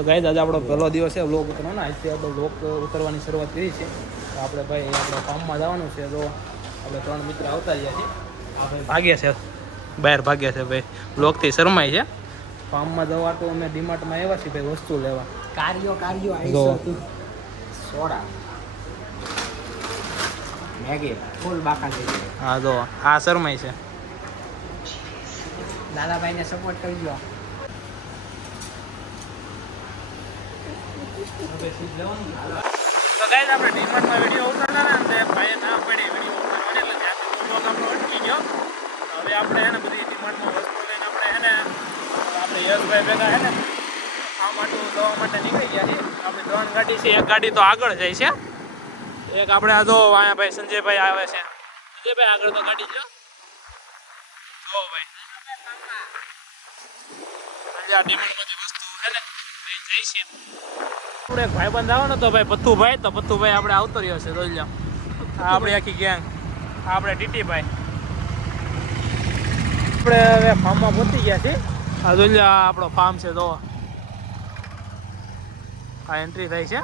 તો ગાઈસ આજે આપણો પહેલો દિવસ છે વ્લોગ ઉતરવાનો. આજથી આપણે વ્લોગ ઉતરવાની શરૂઆત કરી છે. તો આપણે ભાઈ આપણે ફાર્મમાં જવાનું છે. તો આપણે 3 મિત્ર આવતા રહ્યા છીએ. આ ભાઈ ભાગ્યા છે, બહાર ભાગ્યા છે ભાઈ, વ્લોગથી શરમાય છે. ફાર્મમાં જવા તો અમે ડીમાર્ટમાં આવ્યા છીએ ભાઈ વસ્તુ લેવા. કાર્યો આઈસો સોડા મેગી ફૂલ બાકા થઈ ગયો. હા જો આ શરમાય છે. દાદાભાઈને સપોર્ટ કરજો. તો ગાઈસ આપણે ડીમાર્ટમાં વિડીયો ઉતારવાના ને ભાઈ ના પડી વિડીયો ઉતારવાની, એટલે ત્યાંથી વ્લોગ આપણો અટકી ગયો. હવે આપણે હે ને બધી ડીમાર્ટમાં વસ્તુ લઈને આપણે હે ને આપણે યશભાઈ ભેગા હે ને આ માટું જવા માટે નીકળી ગયા છીએ. આપણી 3 ગાડી છે. એક ગાડી તો આગળ જાય છે, એક આપણે આ જો અહીંયા ભાઈ સંજયભાઈ આવે છે. સંજયભાઈ આગળ તો ગાડી જો ભાઈ આ ડીમાર્ટમાંથી વસ્તુ હે ને લઈ જઈ છે. આપણે એક ભાઈબંધ આવે ને તો ભાઈ પથ્થુભાઈ, તો પથ્થુભાઈ આપણે આવતો રહ્યો છે. જોઈ લો આ આપણી આખી ગેંગ, આપણે ટીટીભાઈ. આપણે હવે ફાર્મમાં પહોંચી ગયા છીએ. આ જોઈ લો આપણો ફાર્મ છે. તો આ એન્ટ્રી થાય છે.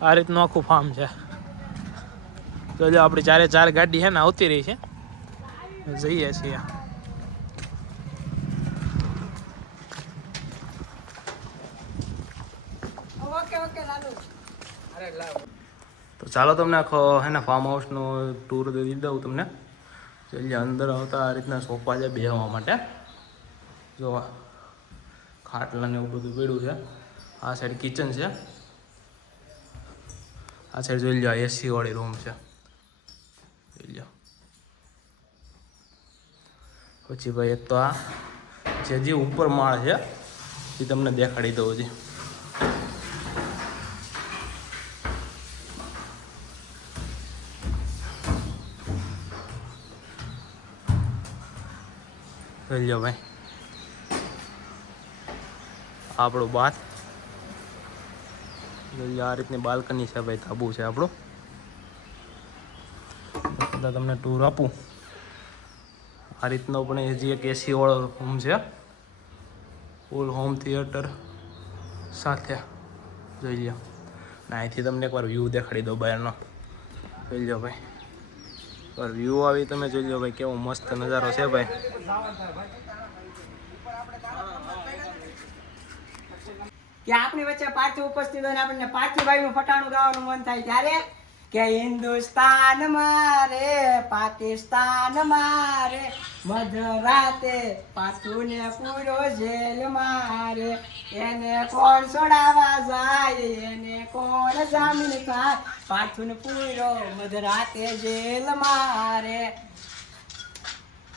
આ રીતનું આખું ફાર્મ છે. જોઈ લો આપણી 4 ગાડી છે ને આવતી રહી છે. જઈએ છીએ. તો ચાલો તમને આખો હે ને ફાર્મ હાઉસનો ટૂર દઈ દઉં તમને. એટલે અંદર આવતા આ રીતના સોફા છે બેસવા માટે. જો ખાટલા ને એવું બધું પડ્યું છે. આ સાઈડ કિચન છે. આ સાઈડ જોઈ લો એસી વાળી રૂમ છે. જોઈ લો. પછી ભાઈ એક તો આ જે ઉપર માળ છે એ તમને દેખાડી દઉં હજી. જોઈ લો ભાઈ આપણું બાથ. જોઈ લો આ રીતની બાલ્કની છે ભાઈ, ધાબુ છે આપણું. બધા તમને ટૂર આપું. આ રીતનો પણ હજી એક એસી વાળો રૂમ છે, ફૂલ હોમ થિયેટર સાથે. જોઈ લો ને અહીંથી તમને એકવાર વ્યૂ દેખાડી દો બહારનો. જોઈ લો ભાઈ પર વ્યૂ આવી તમે જોઈ લો ભાઈ, કેવો મસ્ત નજારો છે ભાઈ. કે આપણી વચ્ચે પાર્થિવ ઉપસ્થિત હોય ને આપણને પાર્થિવભાઈનું ફટાણું ગાવાનું મન થાય ત્યારે કે હિન્દુસ્તાન મારે પાકિસ્તાન મારે મધરાતે પાછુને પૂરો જેલ મારે, એને કોણ છોડાવા જાય એને કોણ જામીન થાય, પાછુને પૂરો મધરાતે જેલ મારે.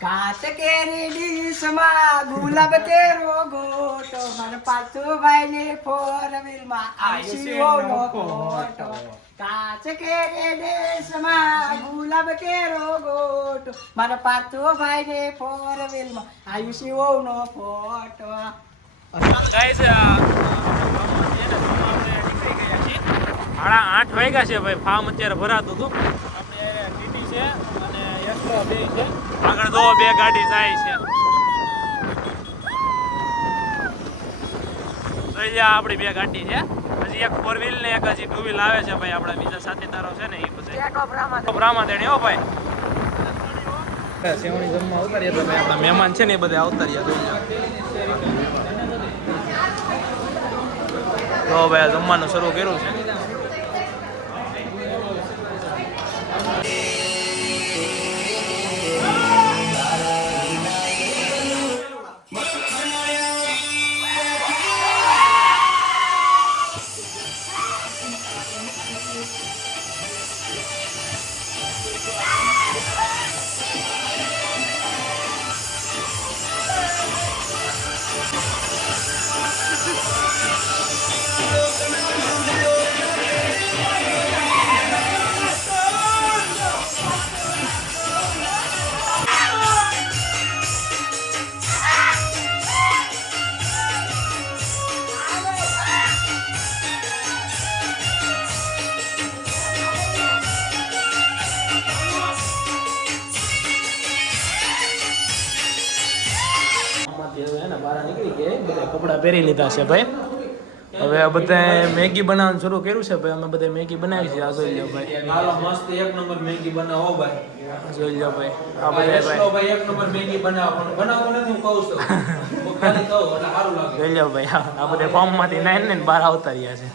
કાચ કેરી ડીશમાં ગુલાબ કેરો ગોટો મારે પાર્થુભાઈ ને 4 વ્હીલમાં આઈસીઓનો ફોટો. કાચ કેરી ડીશમાં ગુલાબ કેરો ગોટો મારે પાર્થુભાઈ ને 4 વ્હીલમાં આઈસીઓનો ફોટો. ગાઈસ સાડા 8 વાગ્યા છે ભાઈ. ફાર્મ અત્યારે ભરાતું હતું. આપણે ટીટી છે અને એક્સ્ટ્રા 2 છે. આગળ તો 2 ગાડી જાય છે. આપણી 2 ગાડી છે. હજી એક 4 વ્હીલ ને એક હજી 2 વ્હીલ આવે છે ભાઈ. આપણા બીજા સાથીદારો છે ને એ બધા બ્રાહ્મણ દેણી. હો ભાઈ સેવણી જમવા ઉતાર્યા તો ભાઈ આપણા મહેમાન છે ને એ બધા અવતાર્યા. તો ભાઈ જમવાનું શરૂ કર્યું છે. બહાર નીકળી ગયા બધા કપડાં પહેરી લીધા છે ભાઈ. હવે આ બધા મેગી બનાવવાનું શરૂ કર્યું છે ભાઈ. અમે બધા મેગી બનાવી છે. આ જોઈ લો ભાઈ. હાલો મસ્ત એક નંબર મેગી બનાવો ભાઈ. જોઈ લો ભાઈ. આ બધા ભાઈ ભાઈ એક નંબર મેગી બનાવો પણ બનાવતો નથી હું કહું છું. હું ખાલી કહું એટલે સારું લાગે. જોઈ લો ભાઈ. આ બધા ફોર્મમાંથી નાઈને બહાર આવતા રહ્યા છે.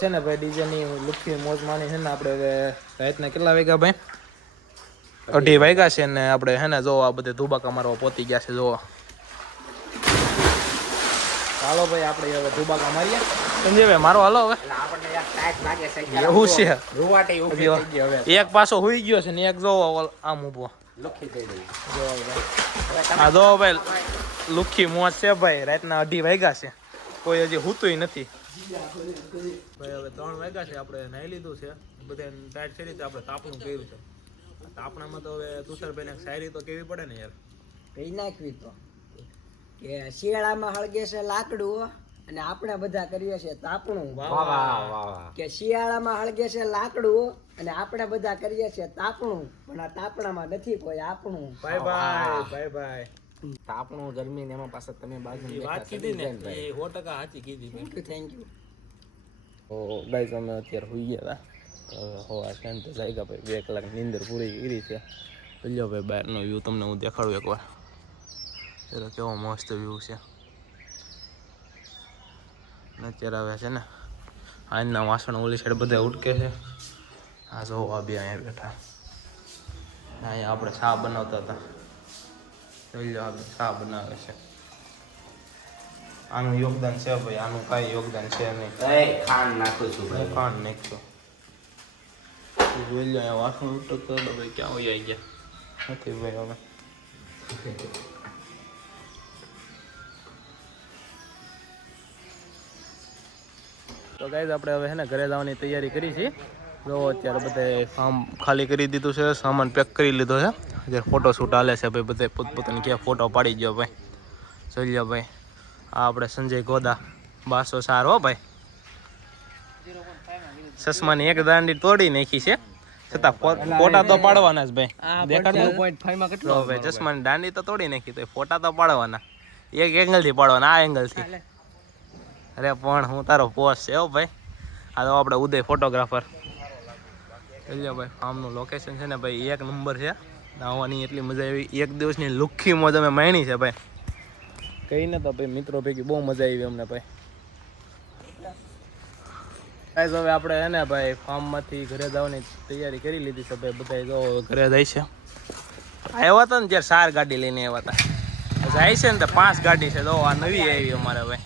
છે ને ભાઈ ડીજેની લુકથી મોજ માની છે ને આપણે હવે રાતના કેટલા વાગ્યા ભાઈ 2:30 વાગ્યા છે ને આપણે હે ને જો આ બધે ધુબાકા મારવા પહોંચી ગયા છે. જો હાલો ભાઈ આપણે હવે ધુબાકા મારીએ. સંજયભાઈ મારો હાલો હવે આપણને યાર ટાઈટ લાગે છે એવું છે. રૂવાટે ઊભી થઈ ગઈ હવે એક પાછો હુઈ ગયો છે ને એક જો આમ ઊભો લખી દઈ દઈ જો ભાઈ. આ જો ભાઈ લુખી મોજ છે ભાઈ. રાતના 2:30 વાગ્યા છે કોઈ હજી હુતુંય નથી ભાઈ. હવે 3 વાગ્યા છે. આપણે નાહી લીધું છે બધા ટાઈટ થઈ રીતે આપણે તાપણું કર્યું છે. તાપણામાં તો હવે તુષારભાઈને શાયરી તો કેવી પડે ને યાર. કઈ નાખવી તો કે શિયાળામાં હળગે છે લાકડું અને આપણે બધા કરીએ છીએ તાપણું. કે શિયાળામાં હળગે છે લાકડું અને આપણે બધા કરીએ છીએ તાપણું પણ આ તાપણામાં નથી કોઈ આપણું. Bye bye bye bye. તાપણું ગરમી ને એમાં પાછા તમે બાજુ વાત કીધી ને એ 100% સાચી કીધી. Thank you. તો ગાઈસ અમે અત્યારે હોઈ ગયા હતા. હવે હોવા શાંત જાગ્યા ભાઈ. 2 કલાક નીંદર પૂરી કરી છે. લ્યો ભાઈ બહારનો વ્યૂ તમને હું દેખાડું એકવાર. એટલે કેવો મસ્ત વ્યૂ છે. અત્યારે હવે છે ને આજના વાસણ ઓલી સાઈડ બધા ઉટકે છે. આ જો આ બે અહીંયા બેઠા. અહીંયા આપણે ચા બનાવતા હતા. જોઈ લો આપણે ચા બનાવે છે. આનું યોગદાન છે ભાઈ. આનું કાંઈ યોગદાન છે નહીં. ખાંડ નાખું છું હું ખાંડ નાખશું. જોઈ લો અહીંયા વાસણ ઉટકતો હતો ભાઈ. ક્યાં હોય આવી ગયા નથી ભાઈ હવે. તો ગાઈઝ આપણે હવે છે ને ઘરે જવાની તૈયારી કરી છે. જો અત્યારે બધાએ ફાર્મ ખાલી કરી દીધું છે. સામાન પેક કરી લીધો છે. અત્યારે ફોટોશૂટ હાલે છે ભાઈ. બધે પોતપોતાની ક્યાં ફોટો પાડી ગયો ભાઈ. જોઈ લો ભાઈ. આ આપણે સંજય ગોદા 204 હો ભાઈ. ચશ્માની એક દાંડી તોડી નાખી છે છતાં ફોટા તો પાડવાના જ ભાઈ. દેખાડો 0.5 માં કેટલો ભાઈ. ચશ્માની દાંડી તો તોડી નાખી તો ફોટા તો પાડવાના. એક એંગલથી પાડવાના. આ એંગલથી. અરે પણ હું તારો પોસ્ટ છે હો ભાઈ. આ તો આપણે ઉદય ફોટોગ્રાફર. જોઈ ભાઈ ફાર્મનું લોકેશન છે ને ભાઈ 1 નંબર છે. નાહવાની એટલી મજા આવી. એક દિવસની લુખ્ખી મોજ અમે માણી છે ભાઈ. કહીને તો ભાઈ મિત્રો ભેગી બહુ મજા આવી અમને ભાઈ. ગાઈસ હવે આપણે હે ને ભાઈ ફાર્મમાંથી ઘરે જવાની તૈયારી કરી લીધી છે ભાઈ. બધા જો ઘરે જાય છે. આવ્યા હતા ને જ્યારે 4 ગાડી લઈને આવ્યા હતા. જાય છે ને તો 5 ગાડી છે. જો આ નવી આવી અમારે ભાઈ.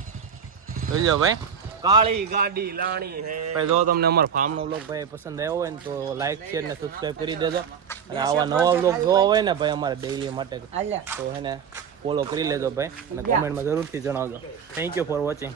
જોઈ લો ભાઈ. કાળી ગાડી લાણી હે ભાઈ જો તમને અમારા ફાર્મનો વ્લોગ ભાઈ પસંદ આવ્યો હોય ને તો લાઈક શેર ને સબસ્ક્રાઈબ કરી દેજો. અને આવા નવા વ્લોગ જોવા હોય ને ભાઈ અમારા ડેઈલી માટે તો હે ને ફોલો કરી લેજો ભાઈ. અને કોમેન્ટમાં જરૂરથી જણાવજો. Thank you for watching.